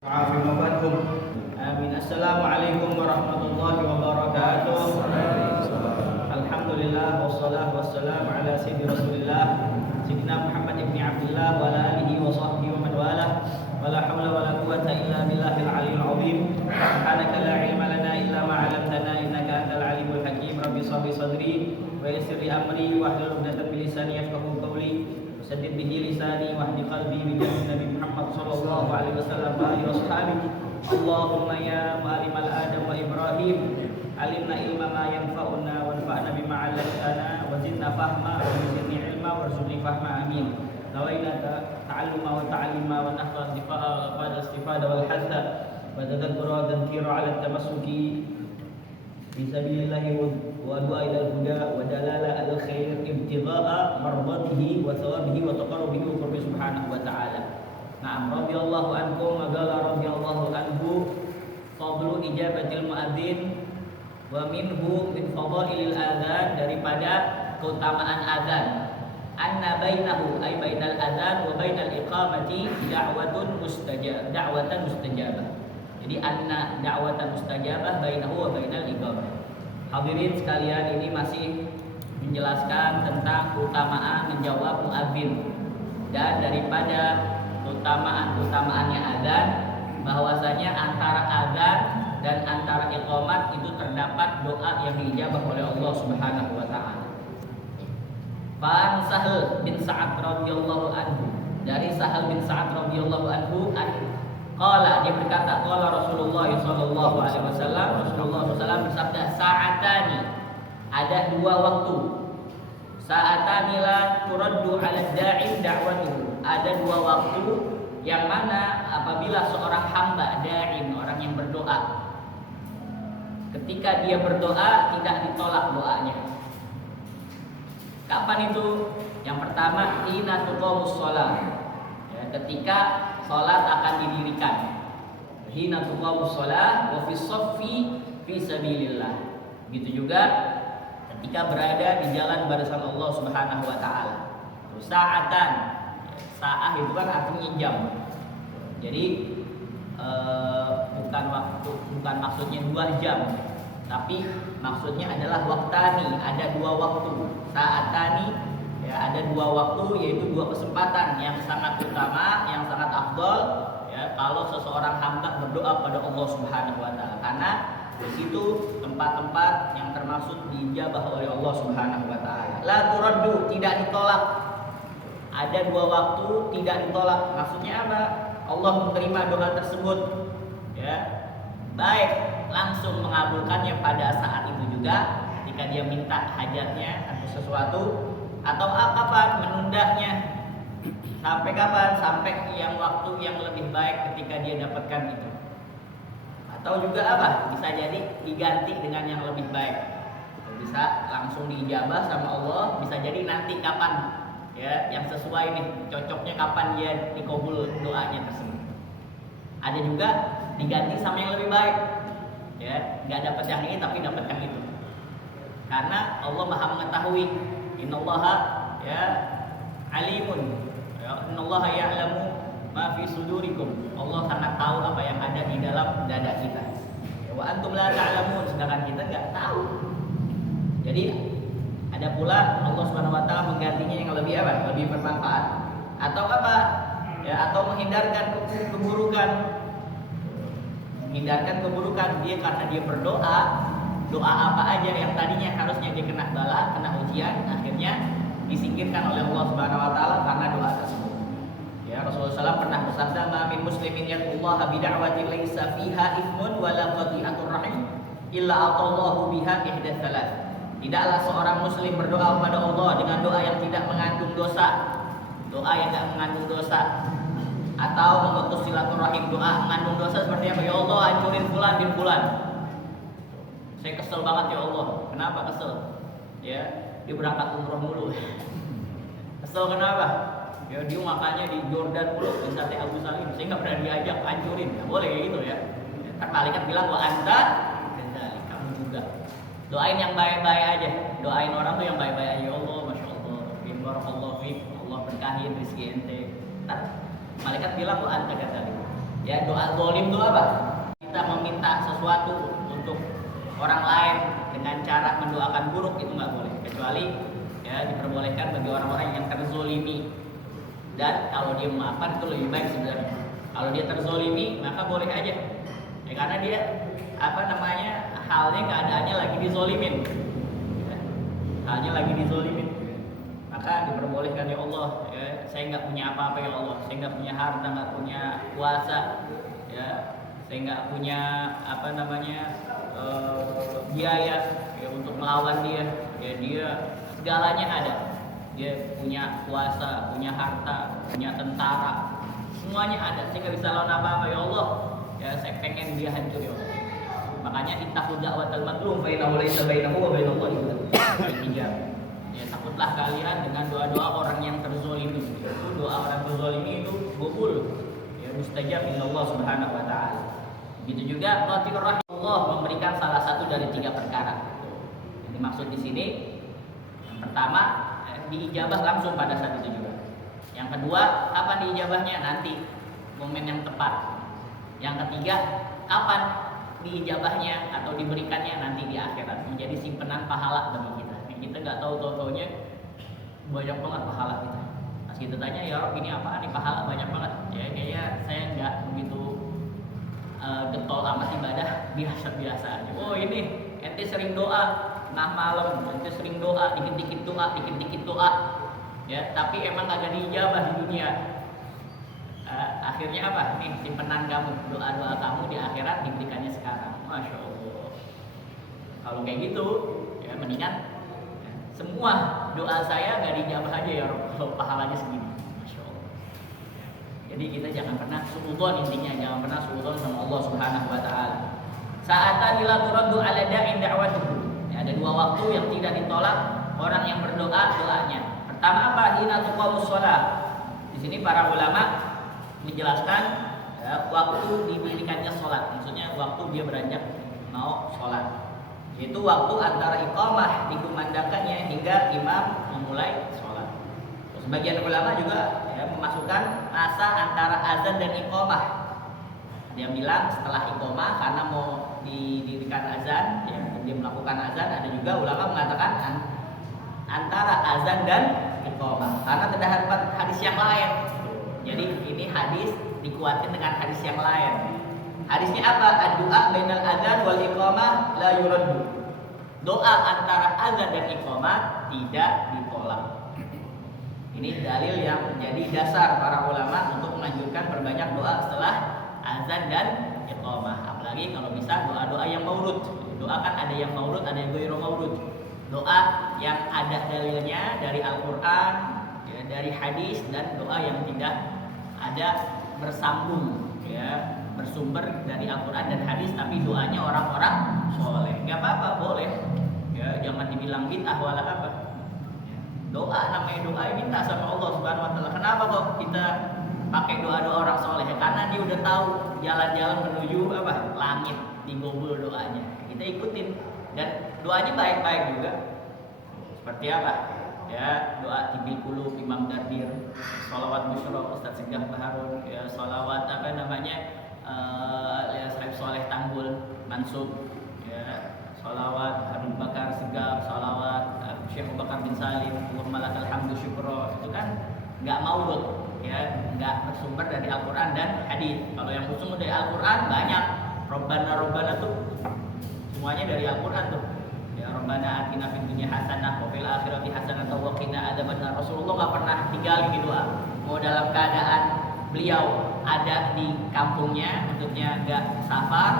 Afimafankum. Amin. Assalamualaikum warahmatullahi wabarakatuh. Alhamdulillah wassalatu wassalamu ala sayyidi Rasulillah Sayyidina Muhammad ibn Abdullah wa ala alihi wa sahbihi wa man walah. Wa la hawla wa la quwwata illa billahil aliyyil azim. Subhanaka la ilma lana illa ma 'allamtana innaka antal alimul hakim. Rabbi shrah li sadri wa yassir li amri wahlul 'uqdatam min lisani yafqahu qawli. Saddid bihi lisani wahdi qalbi bi Nabi Muhammad sallallahu alaihi wasallam wa alihi washabihi. Allahumma ya ma'alimal Adam wa Ibrahim, alimna ilma ma yanfa'una wanfa'na bima 'allamtana wa zidna fahma wa zidni ilma warzuqni fahma. Amin. Nawaina ta'alluma wa ta'allima wa nahfa istifada wal hadza wa tadhakkura wa tadhkira 'ala tamassuki fi sabilillah wa du'a ila al-huda wa dalala al-khair ibtigha'a mardatihi wa thawabihi wa taqarrubihi wa qurbi subhanahu wa ta'ala. Na'am, radhiyallahu ankum wa qala radhiyallahu anhu fadlu ijabatil muadzin wa minhu min fadailil adzan, daripada keutamaan azan, anna bainahu ay bainal adzan wa bainal iqamati da'watan mustajabah. Jadi anna da'watan mustajabah bainahu wa bainal iqamah. Hadirin sekalian, ini masih menjelaskan tentang keutamaan menjawab muadzin, dan daripada keutamaannya adzan, bahwasanya antara adzan dan antara iqamat itu terdapat doa yang diijabah oleh Allah Subhanahu wa taala. Fan Sahal bin Sa'ad radhiyallahu anhu, dari Sahal bin Sa'ad radhiyallahu anhu, qala, dia berkata, qala Rasulullah sallallahu alaihi wasallam, Rasulullah SAW bersabda, sa'atani, ada dua waktu, sa'atani la turaddu 'ala da'i da'watuhu, ada dua waktu yang mana apabila seorang hamba da'in, orang yang berdoa, ketika dia berdoa tidak ditolak doanya. Kapan itu? Yang pertama, hina tuqamus shalah, ya, ketika salat akan didirikan. Hina tuqamus shalah wa fis shaffi fi sabilillah. Begitu juga ketika berada di jalan barisan Allah Subhanahu wa taala. Sa'atan, sa'ah itu kan artinya jam. Jadi bukan maksudnya 2 jam, tapi maksudnya adalah waktani, ada 2 waktu. Sa'atani, ya, ada 2 waktu, yaitu 2 kesempatan yang sangat utama, yang sangat afdal, ya, kalau seseorang hamba berdoa pada Allah Subhanahu wa taala, karena di situ tempat-tempat yang termasuk diijabah oleh Allah Subhanahu wa taala. La turaddu, tidak ditolak. Ada 2 waktu tidak ditolak. Maksudnya apa? Allah menerima doa tersebut, ya, baik langsung mengabulkannya pada saat itu juga ketika dia minta hajatnya atau sesuatu, atau kapan menundanya. Sampai kapan? Sampai yang waktu yang lebih baik ketika dia dapatkan itu. Atau juga apa? Bisa jadi diganti dengan yang lebih baik. Bisa langsung diijabah sama Allah, bisa jadi nanti kapan, ya, yang sesuai nih, cocoknya kapan dia dikabul doanya tersebut. Ada juga diganti sama yang lebih baik, ya, nggak dapat yang ini tapi dapat yang itu. Karena Allah Maha mengetahui. Innallaha, ya, alimun, ya, innallaha ya'lamu ma fi sudurikum. Allah sangat tahu apa yang ada di dalam dada kita. Ya, wa antum la ta'lamun, sedangkan kita nggak tahu. Jadi ada pula Allah Subhanahu wa taala menggantinya yang lebih apa? Lebih bermanfaat. Atau apa? Ya, atau menghindarkan keburukan. Menghindarkan keburukan dia karena dia berdoa, doa apa aja yang tadinya harusnya dia kena bala, kena ujian, akhirnya disingkirkan oleh Allah Subhanahu wa taala karena doa tersebut. Ya, Rasulullah SAW pernah bersabda, "Ma min muslimin yad'ullaha bid'awatin laisa fiha ithmun wa la qati'atur rahim illa atallahu biha ihda thalath." Tidaklah seorang muslim berdoa kepada Allah dengan doa yang tidak mengandung dosa, doa yang tidak mengandung dosa, atau memutus silaturahim, doa mengandung dosa seperti apa? Ya Allah, hancurin fulan bin fulan. Saya kesel banget ya Allah. Kenapa kesel? Ya, dia berangkat umroh mulu. Kesel kenapa? Ya, dia makannya di Jordan mulu, di Sate Abu Salim. Saya nggak pernah diajak, hancurin. Nggak boleh kayak gitu ya. Kan malaikat bilang, wa anta kadzalik, kamu juga. Doain yang baik-baik aja. Doain orang tuh yang baik-baik aja. Ya Allah, masya Allah, barakallahu fiik, Allah berkahin rezeki ente. Malaikat bilang, wa anta kadzalik, Ya, doa zalim itu apa? Kita meminta sesuatu untuk orang lain dengan cara mendoakan buruk, itu nggak boleh, kecuali ya diperbolehkan bagi orang-orang yang terzolimi. Dan kalau dia memaafkan itu lebih baik sebenarnya. Kalau dia terzolimi maka boleh aja, ya, karena dia halnya keadaannya lagi dizolimin, ya, halnya lagi dizolimin, maka diperbolehkan. Ya Allah, ya, saya nggak punya apa-apa ya Allah, saya nggak punya harta, nggak punya kuasa, ya, saya nggak punya biaya ya, untuk melawan dia. Ya, dia segalanya ada, dia punya kuasa, punya harta, punya tentara, semuanya ada. Saya nggak bisa lawan apa-apa ya Allah, ya saya pengen dia hancur ya Allah. Makanya ittaqu da'watal madlum fa innahu laysa bainahu wa bainallahi hijab. Ya, takutlah kalian dengan doa-doa orang yang terzolimi. Itu doa orang terzolimi itu qabul, ya, mustajab inna Allah subhanahu wa ta'ala. Begitu juga qatir rahim, Allah memberikan salah satu dari 3 perkara. Yang dimaksud di sini, yang pertama diijabah langsung pada saat itu juga. Yang kedua, kapan diijabahnya? Nanti momen yang tepat. Yang ketiga, kapan diijabahnya atau diberikannya? Nanti di akhirat, menjadi simpenan pahala bagi kita. Kita nggak tahu-taunya banyak banget pahala kita. Pas kita tanya, ya Rob, ini apa nih pahala banyak banget? Ya kayaknya saya nggak begitu getol amat ibadah, biasa-biasa aja. Oh ini ente sering doa nah malam, ente sering doa, dikit-dikit doa, ya, tapi emang kagak diijabah di dunia. Akhirnya apa? Nih simpenan kamu, doa-doa kamu di akhirat diberikannya sekarang. Masya Allah. Kalau kayak gitu, ya mendingan ya, semua doa saya gak dijabah aja ya Rob, kalau pahalanya segini. Masya Allah. Jadi kita jangan pernah suudzon, intinya jangan pernah suudzon sama Allah Subhanahu Wa Taala. Sa'atan la turaddu ala da'in da'watuhu. Ya, ada 2 waktu yang tidak ditolak orang yang berdoa doanya. Pertama apa? Hina tuqamus shalah. Di sini para ulama dijelaskan ya, waktu didirikannya sholat, maksudnya waktu dia beranjak mau sholat, yaitu waktu antara iqamah dikumandangkannya hingga imam memulai sholat. Sebagian ulama juga ya, memasukkan masa antara azan dan iqamah. Dia bilang setelah iqamah karena mau didirikan azan, ya, dia melakukan azan. Ada juga ulama mengatakan antara azan dan iqamah karena terdapat hadis yang lain. Jadi ini hadis dikuatkan dengan hadis yang lain. Hadisnya apa? Doa bainal adzan wal iqamah la yuraddu. Doa antara azan dan iqamah tidak ditolak. Ini dalil yang menjadi dasar para ulama untuk menganjurkan berbanyak doa setelah azan dan iqamah. Apalagi kalau bisa doa-doa yang maulud. Doa kan ada yang maulud, ada yang ghairu maulud. Doa yang ada dalilnya dari Al-Qur'an, ya, dari hadis, dan doa yang tidak ada bersambung, ya, bersumber dari Al-Quran dan hadis, tapi doanya orang-orang soleh. Nggak apa-apa, boleh, ya, jangan dibilang bid'ah wala apa. Ya, doa namanya doa minta sama Allah Subhanahu Wa Taala. Kenapa kok kita pakai doa-doa orang soleh? Karena dia udah tahu jalan-jalan menuju apa? Langit, digobul doanya. Kita ikutin, dan doanya baik-baik juga. Seperti apa? Ya, doa tibil qulub Imam Dardir, sholawat Musyro Ustaz Segaf Baharun, ya, sholawat ya, Saib Soleh Tanggul Mansub, ya, sholawat Habib Bakar Segaf, sholawat Syekh Abu Bakar bin Salim, Malakal Hamdu Syukro. Itu kan nggak maulud, ya, nggak bersumber dari Al-Quran dan hadis. Kalau yang bersumber dari Al-Quran banyak. Robbana tuh semuanya dari Al-Quran tuh. Rabbana atina fid dunya hasanah wa fil akhirati hasanah wa qina adzabannar. Rasulullah enggak pernah tinggal di doa. Mau dalam keadaan beliau ada di kampungnya, maksudnya enggak safar,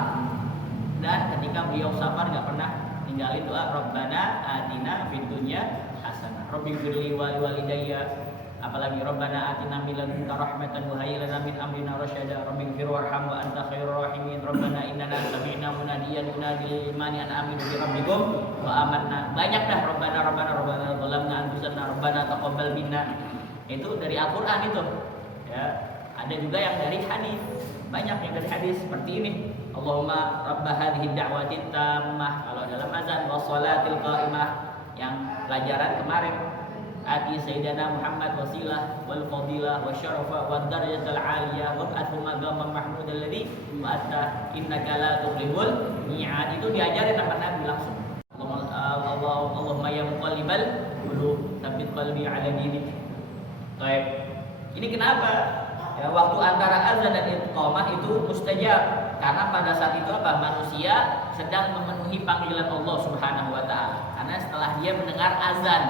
dan ketika beliau safar enggak pernah tinggalin doa Rabbana atina fid dunya hasanah. Rabbighfirli wa liwalidayya. Apalagi Rabbana atina min ladunka rahmatan wa hayyi lana min amrina rasyada. Rabbighfir warham wa anta khairur rahimin. Rabbana innana sami'na munadiyan yunadi lil imani an aminu bi rabbikum wa amanna. Banyak dah Rabbana zalamna anfusana Rabbana taqabbal minna. Itu dari Al-Qur'an itu. Ya, ada juga yang dari hadis. Banyak yang dari hadis seperti ini. Allahumma rabb hadhihi da'wati tammah, kalau dalam azan, was salatil qa'imah yang pelajaran kemarin. ati sayyidina Muhammad wasilah wal fadilah wa syarafa wa darajatal aliyah wa ba'athu maqaman mahmud alladhi wa'atta innaka la tuqribul mi'ad. Itu diajarin sama Nabi langsung. Allahumma ya muqallibal qulub tsabbit qalbi ala dinik. Baik. Ini kenapa? Ya, waktu antara azan dan iqamah itu mustajab karena pada saat itu apa? Manusia sedang memenuhi panggilan Allah Subhanahu wa taala. Karena setelah dia mendengar azan,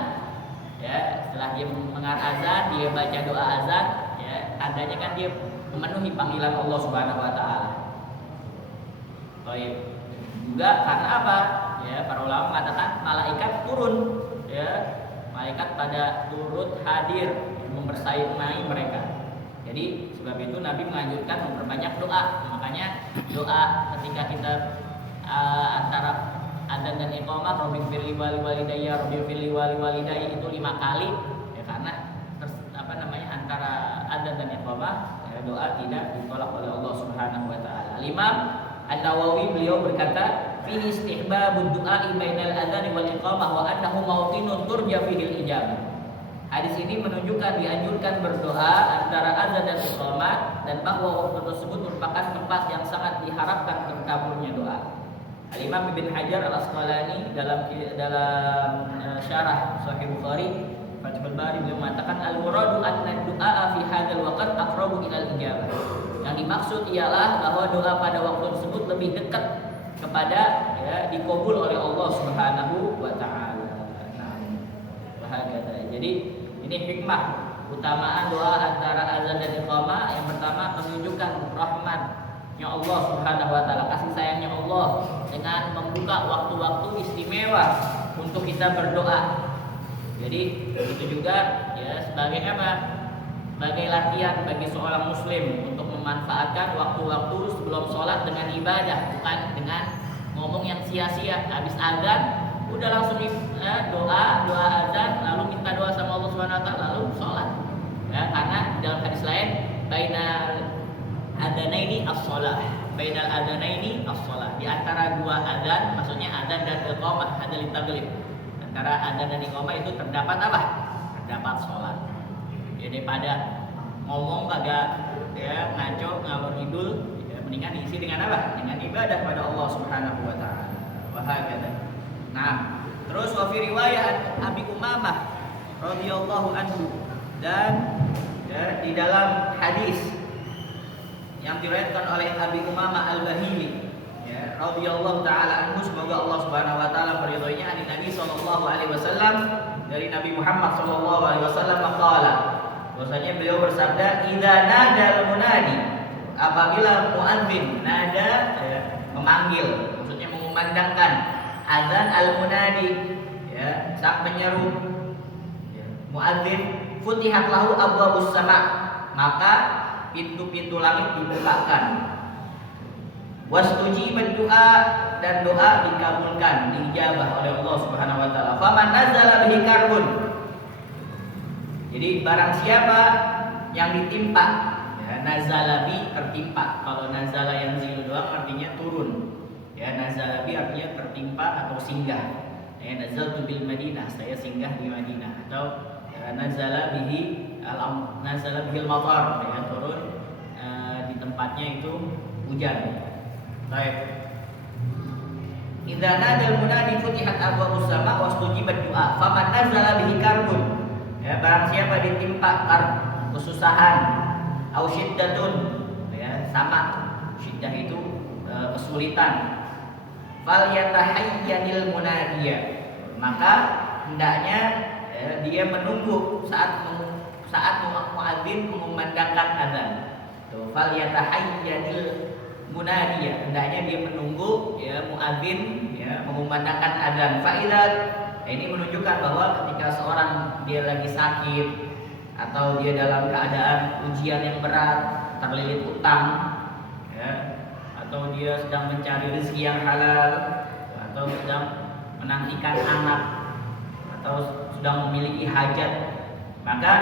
ya, setelah dia mendengar azan, dia baca doa azan, ya, tandanya kan dia memenuhi panggilan Allah Subhanahu wa taala. Baik. Juga karena apa? Ya, para ulama mengatakan malaikat turun, ya. Malaikat pada turut hadir membersamai mereka. Jadi sebab itu Nabi menganjurkan memperbanyak doa. Makanya doa ketika kita antara adzan dan iqamah, Rabbighfirli wali walidayya, Rabbighfirli wali walidayya itu 5 kali, ya, karena antara adzan dan iqamah, ya, doa tidak ditolak oleh Allah Subhanahu wa taala. Imam An-Nawawi beliau berkata, "Fi istihbabud du'a bainal adzan wal iqamah wa annahu mawtinun turja fihi al-ijabah." Hadis ini menunjukkan dianjurkan berdoa antara azan dan iqamah dan bahwa waktu tersebut merupakan tempat yang sangat diharapkan terkabulnya doa. Al-Imam Ibn Hajar Al-Asqalani dalam syarah Sahih Bukhari Fathul Bari beliau mengatakan al-muradu anna du'a fi hadzal waqt aqrabu ila al-ijabah. Yang dimaksud ialah bahwa doa pada waktu tersebut lebih dekat kepada, ya, dikabul oleh Allah Subhanahu wa taala. Nah, bahagia. Jadi ini hikmah utamaan doa antara azan dan iqamah. Yang pertama menunjukkan rahmatnya Allah Subhanahu wa taala, kasih sayangnya Allah dengan membuka waktu-waktu istimewa untuk kita berdoa. Jadi itu juga, ya, sebagai apa? Sebagai latihan bagi seorang muslim untuk memanfaatkan waktu-waktu sebelum sholat dengan ibadah, bukan dengan ngomong yang sia-sia. Habis azan udah langsung doa azan, lalu minta doa sama Allah Subhanahu wa taala, lalu sholat. Ya, karena dalam hadis lain bainal adzanaini as-shalah. Bainal adzanaini as-shalah. Di antara dua azan, maksudnya azan dan iqamah, adzan taglib. Antara azan dan iqamah itu terdapat apa? Terdapat sholat. Ya, daripada ngomong kagak, ya, ngaco ngalor ngidul, ya, mendingan diisi dengan apa? Dengan ibadah pada Allah Subhanahu wa taala. Wahakata. Nah, terus wa fi riwayat Abi Umamah radhiyallahu anhu, dan, ya, di dalam hadis yang diriwayatkan oleh Abi Umamah Al-Bahili, ya, radhiyallahu taala anhu, semoga Allah Subhanahu wa taala meridhoinya, dari Nabi sallallahu alaihi wasallam, dari Nabi Muhammad sallallahu alaihi wasallam maqala, bahwasanya beliau bersabda, idza nadal munadi, apabila muadzin nada, ya, memanggil, maksudnya mengumandangkan, azan al-munadi, ya, sang penyeru, ya, muadzin, futihat lahu abwabus sama, maka pintu-pintu langit dibukakan. Wastujibat doa, dan doa dikabulkan, diijabah oleh Allah Subhanahu wa taala. Faman nazala bihi karbun. Jadi barang siapa yang ditimpa, ya, nazala bi tertimpa. Kalau nazala yang zilu doang artinya turun. Ya, nazala bi artinya tertimpa atau singgah. Ya, nazaltu bil Madinah, saya singgah di Madinah. Atau, ya, nazala bihi al-matar, ya, turun di tempatnya itu hujan. Baik. Idza nadal munadi futihat abwabus sama wastujibat du'a. Faman nazala bihi karbun. Ya, barang siapa ditimpa kesusahan, au syiddatun, ya, sama syiddah itu kesulitan, fal yatahayyanil munadiya, maka hendaknya, ya, dia menunggu saat muadzin mengumandangkan azan. Tuh, fal yatahayyanil munadiya, hendaknya dia menunggu, ya, muadzin, ya, mengumandangkan azan. Fa'idat, ini menunjukkan bahwa ketika seorang dia lagi sakit atau dia dalam keadaan ujian yang berat, terlilit utang, ya, atau dia sedang mencari rezeki yang halal, atau sedang menantikan anak, atau sedang memiliki hajat, maka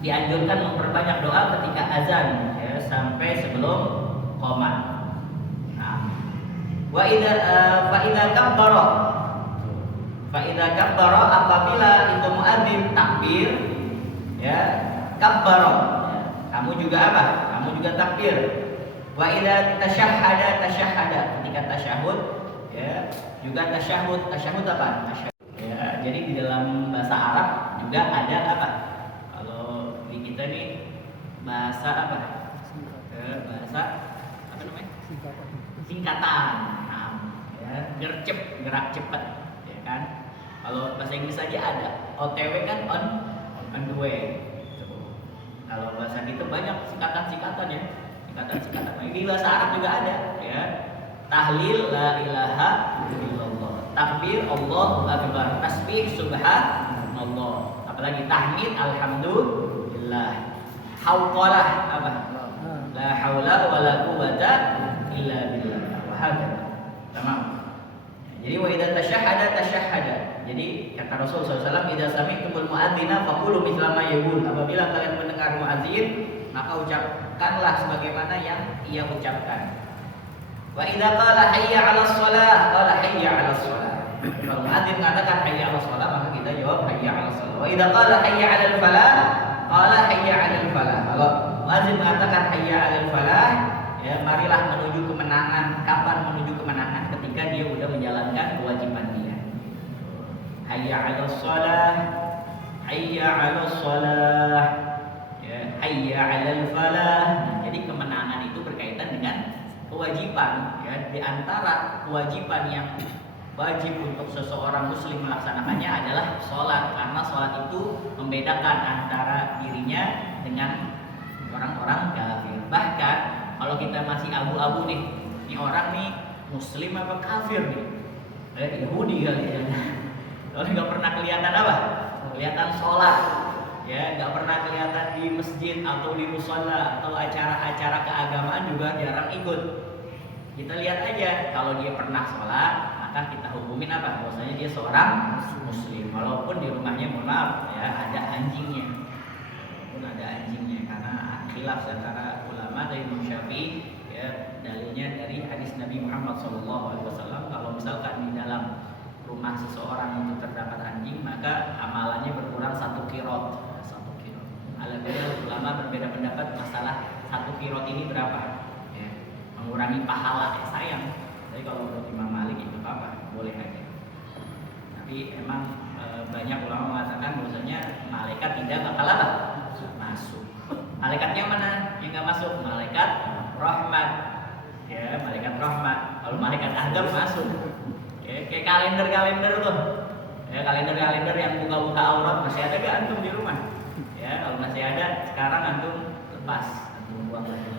dianjurkan memperbanyak doa ketika azan, ya, sampai sebelum qomat. Nah, wa idza kabbara Fa idza kabbara, apabila itu muadzin takbir, ya, kabbara. Kamu juga apa? Kamu juga takbir. Wa idza tasyahhada, ketika tasyahud, ya, juga tasyahud. Tasyahud apa? Tasyahud. Ya, jadi di dalam bahasa Arab juga ada apa? Kalau di kita nih bahasa apa? Bahasa apa namanya? Singkatan. Nah, ya, gerak cepat, ya kan? Kalau bahasa Inggris aja ada. OTW kan on the way. Kalau bahasa kita banyak singkatan ya. Singkatan. Ini bahasa Arab juga ada, ya. Tahlil la ilaha illallah. Takbir Allahu akbar. Tasbih subhanallah. Apalagi tahmid alhamdulillah. Hauqalah apa? La haula wala quwwata illa billah. Wa hakadha. Tamam. Jadi wa idza tasyahhada. Jadi kata Rasul SAW, idza sami'tumul muadzina faqulu mithla ma yaqul. Apabila kalian mendengar muadzin, maka ucapkanlah sebagaimana yang ia ucapkan. Wa idza qala hayya 'alas shalah, qala hayya 'alas shalah. Kalau muadzin mengatakan hayya 'alas shalah, maka kita jawab hayya 'alas shalah. Wa idza qala hayya 'alal falah, qala hayya 'alal falah. Kalau muadzin mengatakan hayya 'alal falah, ya, marilah menuju kemenangan. Kapan menuju kemenangan? Ketika dia sudah menjalankan kewajiban dia. Hayya 'alas shalah, hayya 'alas shalah, ya, hayya 'alal falah. Nah, jadi kemenangan itu berkaitan dengan kewajiban, ya. Di antara kewajiban yang wajib untuk seseorang muslim melaksanakannya adalah sholat, karena sholat itu membedakan antara dirinya dengan orang-orang kafir. Bahkan kalau kita masih abu-abu nih, ini orang nih muslim apa kafir nih, Yahudi kali ya. Kalau nggak pernah kelihatan apa? Kelihatan sholat, ya, nggak pernah kelihatan di masjid atau di mushola atau acara-acara keagamaan juga jarang ikut. Kita lihat aja, kalau dia pernah sholat, maka kita hukumin apa? Bahwasanya dia seorang muslim, walaupun di rumahnya, mohon maaf, ya, ada anjingnya, karena khilaf antara ulama dari Imam Syafi'i, ya, dalilnya dari hadis Nabi Muhammad SAW. Kalau misalkan di dalam rumah seseorang itu terdapat anjing, maka amalannya berkurang 1 qirot. Alhamdulillah ulama berbeda pendapat masalah 1 qirot ini berapa, ya, mengurangi pahala, ya, sayang. Tapi kalau menurut Imam Malik itu apa, boleh aja. Tapi emang banyak ulama mengatakan bahwasanya malaikat tidak bakal apa? Masuk. Malaikatnya mana yang nggak masuk? Malaikat rahmat, ya, malaikat rahmat. Kalau malaikat azab masuk. Kayak kalender tuh, ya, kalender yang buka-buka aurat masih ada gak antum di rumah? Ya, kalau masih ada, sekarang antum lepas, antum buang lagi.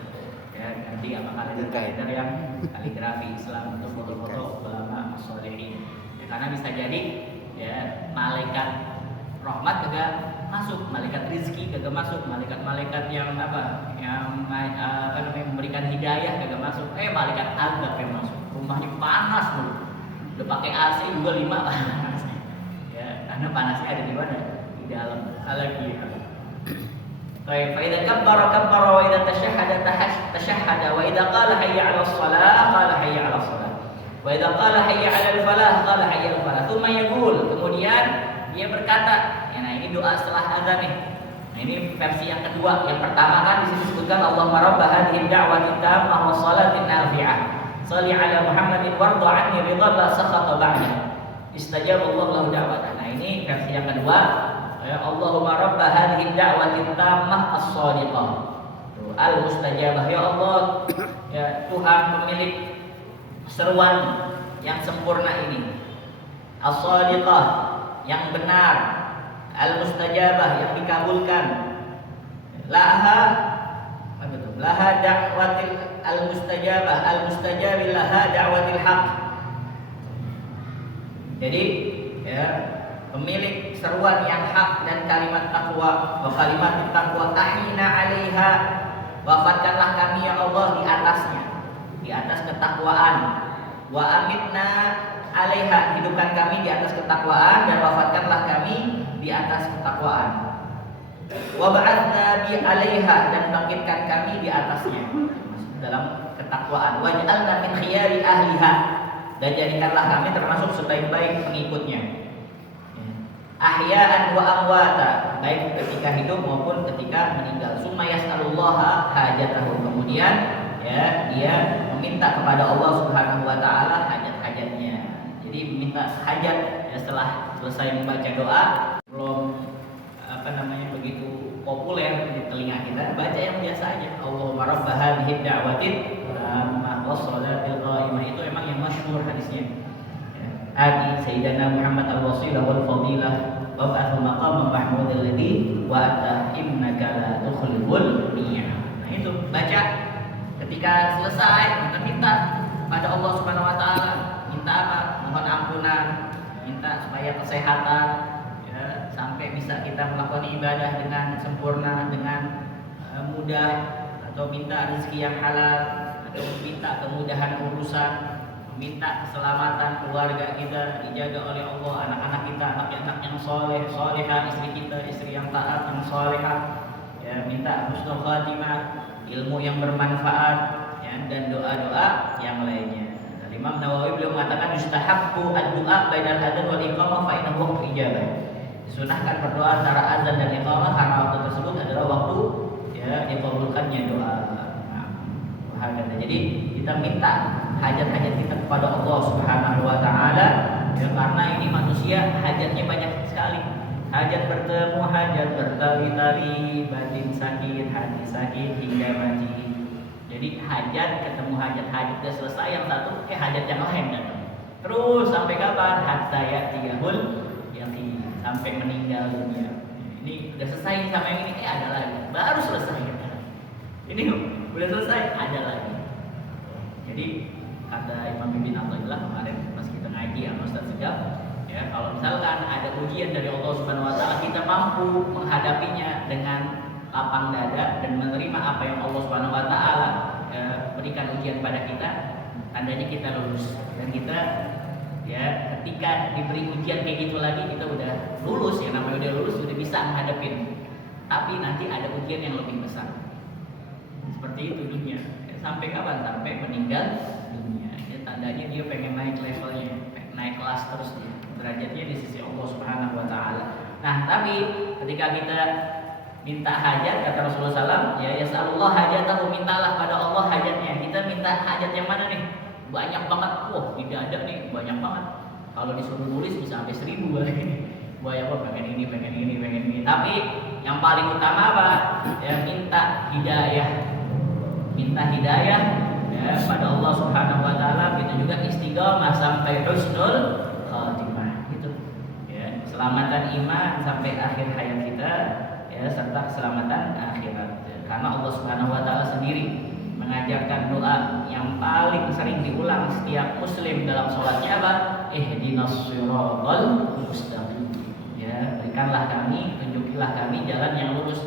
Ya, ganti apa kalender yang kaligrafi Islam untuk foto-foto ulama sholihin. Ya, karena bisa jadi, ya, malaikat rahmat kagak masuk, malaikat rizki kagak masuk, malaikat yang apa, yang memberikan hidayah kagak masuk. Malaikat azab yang masuk. Rumahnya panas loh. Udah pakai AC juga 5 panas. Ya, karena panasnya ada di mana? Di dalam. Lagi. Baik, fa idza kabbara wa idza tasyahhada wa idza qala hayya 'alas shalah qala hayya 'alas shalah. Wa idza qala hayya 'alal falah qala hayya 'alal falah. Tsumma yaqul, kemudian dia berkata, ya, nah ini doa setelah azan nih. Nah, ini versi yang kedua. Yang pertama kan di sini disebutkan Allahumma rabb hadhihi ad-da'wati tammah was salati nafi'ah. Shalli ala Muhammadin warda anni ridha la sakhata ba'da. Istajaba Allah lahu da'watan. Nah, ini versi yang kedua. Ya, Allahumma rabb hadhihi ad-da'wati tammah as-shadiqah. Al-mustajabah, ya Allah, ya Tuhan pemilik seruan yang sempurna ini. As-shadiqah, yang benar. Al-mustajabah, yang dikabulkan. Laha da'watil al-mustajabah, al-mustajabil laha da'watil haq. Jadi, ya, pemilik seruan yang hak dan kalimat takwa, wa kalimat takwa tahina 'alaiha, wafatkanlah kami ya Allah di atasnya, di atas ketakwaan. Wa amitna 'alaiha, hidupkan kami di atas ketakwaan, dan wafatkanlah kami di atas ketakwaan. Wa ba'athna bi 'alaiha, dan bangkitkan kami di atasnya, dalam ketakwaan. Waj'alna min khiyari ahliha, dan jadikanlah kami termasuk sebaik-baik pengikutnya. ahya'an wa amwata, baik ketika hidup maupun ketika meninggal. Summa yas'alullaha hajatahu, kemudian ya dia meminta kepada Allah Subhanahu wa taala hajat-hajatnya. Jadi meminta hajat ya, setelah selesai membaca doa, belum begitu populer di telinga kita, baca yang biasa aja. Allahumma rabb hadhihi da'watin tammah wassalatil qa'imah, itu emang yang masyhur hadisnya. Ati Sayyidina Muhammad al-wasilah wal fadilah wab'athu maqaman mahmudal ladzi wa'ata innaka la tukhliful mi'ad. Nah itu baca ketika selesai, kita minta pada Allah Subhanahu wa taala. Minta apa? Mohon ampunan, minta supaya kesehatan ya, sampai bisa kita melakukan ibadah dengan sempurna, dengan mudah, atau minta rezeki yang halal, atau minta kemudahan urusan, minta keselamatan keluarga kita dijaga oleh Allah, anak-anak kita, anak-anak yang soleh, solehah, istri kita, istri yang taat, yang solehah, ya, minta husnul khatimah, ilmu yang bermanfaat, ya, dan doa-doa yang lainnya. Imam Nawawi beliau mengatakan yustahabbu ad-du'a bainal adzan wal iqamah fa innahu waqtu ijabah. Disunahkan berdoa antara azan dan iqamah karena waktu tersebut adalah waktu ya dikabulkannya doa. Jadi kita minta hajat-hajat kita kepada Allah Subhanahu wa taala ya, karena ini manusia hajatnya banyak sekali. Hajat bertemu, hajat bertali-tali, batin sakit, hati sakit hingga mati. Jadi hajat ketemu hajat udah selesai yang satu, hajat yang lain datang. Terus sampai kapan? Hatta ya'tiyahul yaqin, sampai meninggal dunia. Ini udah selesai sama yang ini, ada lagi. Baru selesai. Ini udah selesai, ada lagi. Jadi kata Imam Ibn Athaillah kemarin pas kita ngaji sama Ustaz Segaf, ya kalau misalkan ada ujian dari Allah Subhanahu wa taala, kita mampu menghadapinya dengan lapang dada dan menerima apa yang Allah Subhanahu wa taala berikan ujian pada kita, tandanya kita lulus. Dan kita ya ketika diberi ujian kayak gitu lagi, kita udah lulus, ya namanya udah lulus, udah bisa menghadapin. Tapi nanti ada ujian yang lebih besar. Seperti itu dunia. Sampai kapan? Sampai meninggal dunia. Ya, tandanya dia pengen naik levelnya, naik kelas terus dia, derajatnya di sisi Allah Subhanahu wa taala. Nah, tapi ketika kita minta hajat, kata Rasulullah SAW, ya yas'alullah hajatahu, mintalah pada Allah hajatnya. Kita minta hajat yang mana nih? Banyak banget. Wah, tidak ada nih, banyak banget. Kalau disuruh tulis bisa sampai 1000 banyak banget, pengen ini, pengen ini, pengen ini. Tapi yang paling utama apa? Ya minta hidayah. Minta hidayah ya pada Allah Subhanahu wa taala, kita juga istiqamah sampai husnul khatimah. Gitu. Ya, keselamatan iman sampai akhir hayat kita. Ya, serta keselamatan akhirat. Karena Allah Subhanahu wa taala sendiri mengajarkan doa yang paling sering diulang setiap muslim dalam sholatnya apa? Ihdinas shiratal mustaqim. Ya, berikanlah kami, tunjukilah kami jalan yang lurus.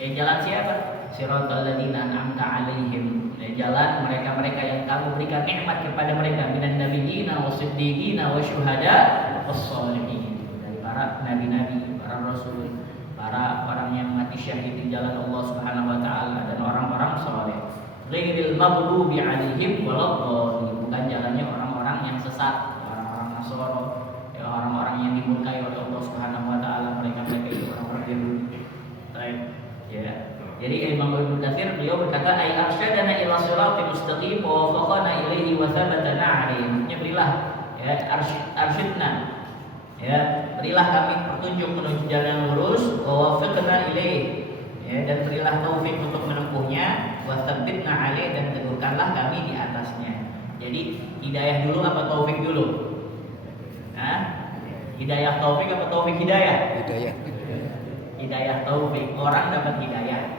Jalan siapa? Shiratal ladzina an'amta 'alaihim. Jalan mereka-mereka yang kamu berikan nikmat kepada mereka, minan nabiyina wasiddiqina wasyuhada wassalihin. Dari para nabi-nabi, para rasul, para orang yang mati syahid di jalan Allah Subhanahu wa taala, dan orang-orang saleh. Ghairil maghdubi 'alaihim waladdallin, bukan jalannya orang-orang yang sesat, orang-orang Nasara, ya, orang-orang yang dimurkai oleh Allah Subhanahu wa taala. Mereka-mereka itu orang-orang Yahudi. Baik, ya. Jadi Imam Ibnu Katsir beliau berkata ay arsyadana ila shiratal mustaqim wa wafaqana ilaihi wa thabatana 'alaihi. Berilah ya arsyidna, ya berilah kami petunjuk menuju jalan yang lurus, wa wafiqna ilaih, ya, dan berilah taufik untuk menempuhnya, wa tsabbitna alaih, dan teguhkanlah kami di atasnya. Jadi hidayah dulu apa taufik dulu? Nah, hidayah taufik apa taufik hidayah? Hidayah taufik. Orang dapat hidayah.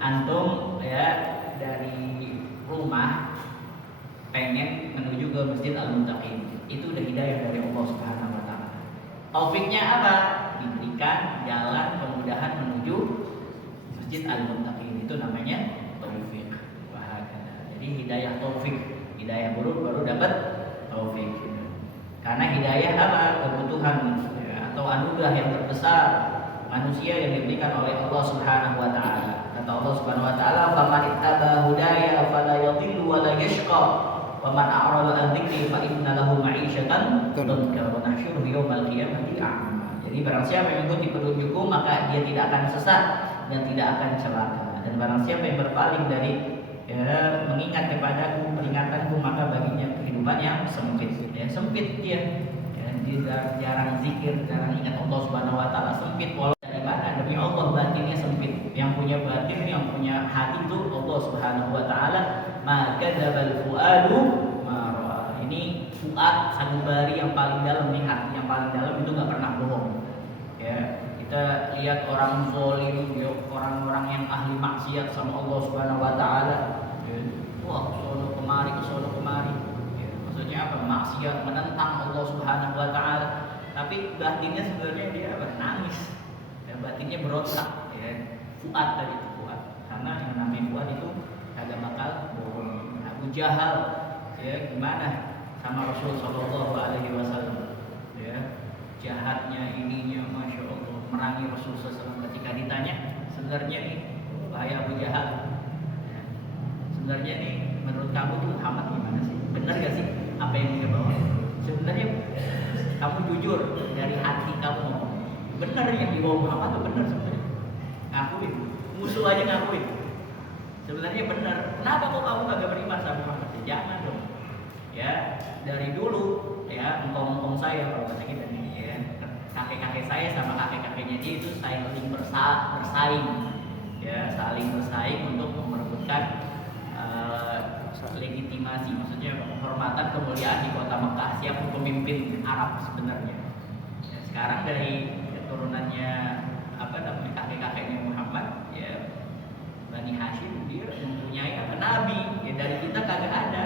Antum ya dari rumah pengen menuju ke Masjid Al-Muttaqin, itu udah hidayah dari Allah Subhanahu wa taala. Taufiknya apa? Diberikan jalan kemudahan menuju Masjid Al-Muttaqin, itu namanya taufik. Jadi hidayah taufik, hidayah buruk baru dapat taufik. Karena hidayah apa? Kebutuhan ya, atau anugerah yang terbesar manusia yang diberikan oleh Allah Subhanahu wa taala. Kata Allah Subhanahu wa taala, "Faman ittaba hudaya fala yadhillu wa la yashqa, wa man a'rada an dzikri fa inna lahu ma'isyatan dhanka wa nahsyuruhu yaumal qiyamati a'ma." Jadi barang siapa yang mengikuti petunjukku maka dia tidak akan sesat dan tidak akan celaka. Dan barang siapa yang berpaling dari mengingat kepadaku, peringatanku, maka baginya kehidupan yang sempit. Sempit dia. Dia jarang zikir, jarang ingat Allah Subhanahu wa taala, sempit. Walau dari mana? Demi Allah batinnya sempit. Yang punya batin, yang punya hati itu Allah Subhanahu wa taala. Maka dzabal fuadu ma ra'a. Ini fuad sanubari yang paling dalam nih, hati yang paling dalam itu enggak pernah bohong. Ya, kita lihat orang zalim, orang-orang yang ahli maksiat sama Allah Subhanahu wa taala. Wah, sono kemari. Maksudnya apa? Maksiat, menentang Allah Subhanahu wa taala. Tapi batinnya sebenarnya dia apa? Nangis. Batinnya berontak, fuad tadi itu fuad. Karena yang namanya fuad itu kagak bakal bohong. Abu Jahal gimana sama Rasul sallallahu alaihi wasallam. Jahatnya ininya Masya Allah, merangi Rasul sallallahu alaihi wasallam. Ketika ditanya, sebenarnya nih wahai Abu Jahal, sebenarnya nih menurut kamu tuh Muhammad gimana sih? Benar gak sih apa yang dia bawa? Sebenarnya kamu jujur dari hati kamu, benar yang dibawa Muhammad tuh benar sebenarnya. Ngakuin, musuh aja ngakuin. Sebenarnya benar. Kenapa kok kamu kagak beriman sama Muhammad? Jangan dong. Dari dulu engkong saya kalau kata kita nih, kakek-kakek saya sama kakek-kakeknya dia itu saling bersaing, saling bersaing untuk merebutkan legitimasi, maksudnya penghormatan kemuliaan di kota Mekah. Siapa pemimpin Arab sebenarnya? Sekarang dari keturunannya kakek-kakeknya Muhammad, Bani Hashim, dia mempunyai Nabi. Dari kita kagak ada.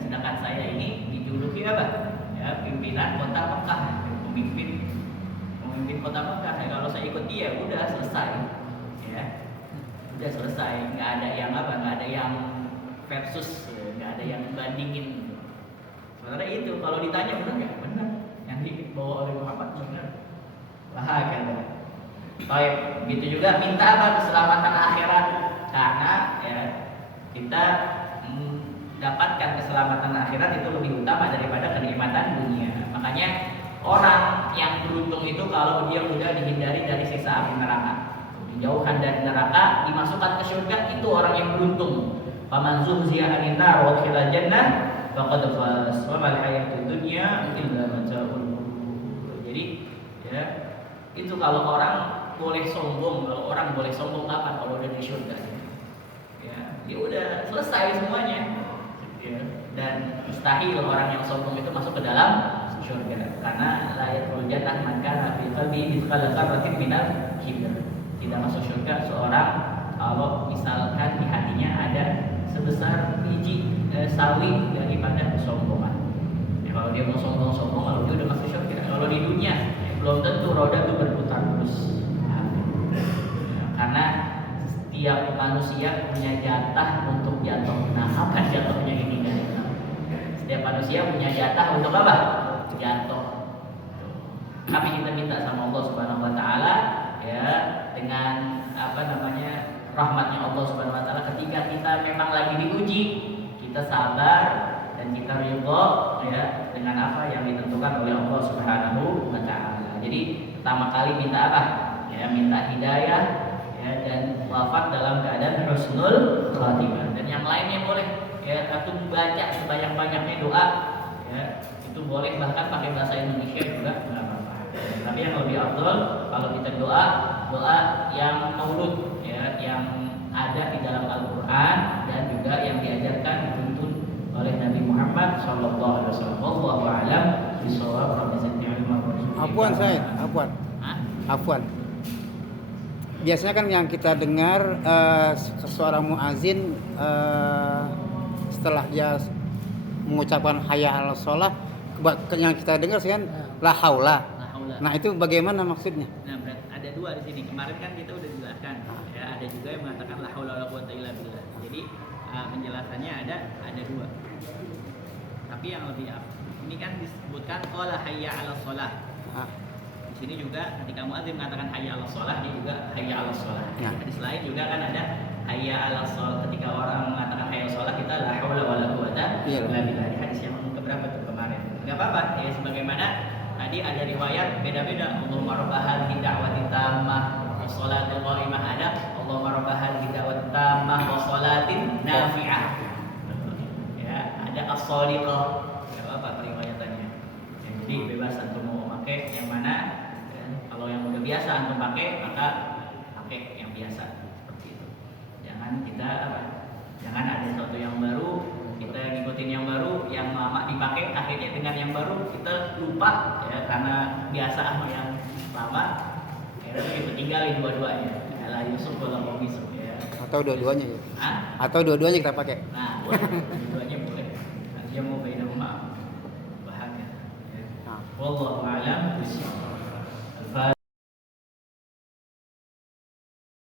Sedangkan saya ini dijuluki apa? Pimpinan kota Mekah, pemimpin kota Mekah. Kalau saya ikut dia udah selesai. Udah selesai, nggak ada yang versus, nggak ada yang bandingin. Sebenarnya itu kalau ditanya benar nggak? Benar. Yang dibawa oleh Muhammad benar. Bahagia. Baik, begitu juga minta apa? Keselamatan akhirat. Karena kita dapatkan keselamatan akhirat itu lebih utama daripada kenikmatan dunia. Makanya orang yang beruntung itu kalau dia udah dihindari dari siksa api neraka, dijauhkan dari neraka, dimasukkan ke surga, itu orang yang beruntung. Faman zuhziya 'anil nar wa udkhilal jannah faqad faz. Wa mal hayatud dunya illa mata'ul ghurur. Jadi itu kalau orang boleh sombong, kalau orang boleh sombong kapan? Kalau udah di surga. Dia udah selesai semuanya. Dan mustahil orang yang sombong itu masuk ke dalam surga, karena la yadkhulul jannah man kana fi qalbihi mithqala dzarratin minal kibr. Tidak masuk surga seorang kalau misalkan di hatinya ada sebesar biji sawi daripada kesombongan. Kalau dia mau sombong-sombong, kalau dia udah masuk surga. Kalau di dunia belum tentu roda itu berputar terus. Karena setiap manusia punya jatah untuk jatuh. Nah, apa jatuhnya ini? Setiap manusia punya jatah untuk apa? Jatuh. Tapi kita minta sama Allah Subhanahu wa taala dengan rahmatnya Allah Subhanahu wa taala, ketika kita memang lagi diuji, kita sabar dan kita ridha dengan apa yang ditentukan oleh Allah Subhanahu wa taala. Jadi pertama kali minta apa? Minta hidayah dan wafat dalam keadaan husnul khatimah. Dan yang lainnya boleh atau baca sebanyak-banyaknya doa, itu boleh, bahkan pakai bahasa Indonesia juga nggak apa-apa. Tapi yang lebih afdal kalau kita doa yang maulud, yang ada di dalam Al-Quran dan juga yang diajarkan dituntun oleh Nabi Muhammad sallallahu alaihi wasallam. Wallahu a'lam bishawab. Afwan. Biasanya kan yang kita dengar seorang muazin setelah dia mengucapkan hayya 'alas shalah, yang kita dengar kan la haula. Nah, itu bagaimana maksudnya? Nah, ada dua di sini. Kemarin kan kita udah jelaskan. Ada juga yang mengatakan la haula wala quwwata illa billah. Jadi penjelasannya ada dua. Tapi yang lebih ini kan disebutkan qala hayya 'alas shalah. Di sini juga ketika muadzin mengatakan hayya 'alas shalah, dia juga hayya 'alas shalah. Hadis lain juga kan ada hayya 'alas shalah. Ketika orang mengatakan hayya 'alas shalah, kita la haula wala quwwata illa billah. Hadis yang keberapa tuh kemarin? Enggak apa-apa sebagaimana tadi ada riwayat beda-beda. Allahumma rabb hadhihi da'wati tammah wa sholatil qa'imah, ada Allahumma rabb hadhihi da'wati tammah wa sholatin nafi'ah. Ya, ada as-sholiqah. Ya, apa riwayatannya? Ya, jadi bebas antum mau pakai yang mana. Ya, kalau yang udah biasa antum pakai, maka pakai yang biasa. Seperti itu. Jangan ada sesuatu yang baru kita ngikutin yang baru, yang lama dipakai, akhirnya dengan yang baru kita lupa ya, karena biasa sama yang lama, akhirnya kita tinggalin dua-duanya. Ala Yusuf wala Yusuf ya. Atau dua-duanya ya. Hah? Atau dua-duanya kita pakai. Nah, boleh. Dua-duanya boleh. Nanti yang mau bainahuma bahagia. Ya. Wallahu a'lam bishawab.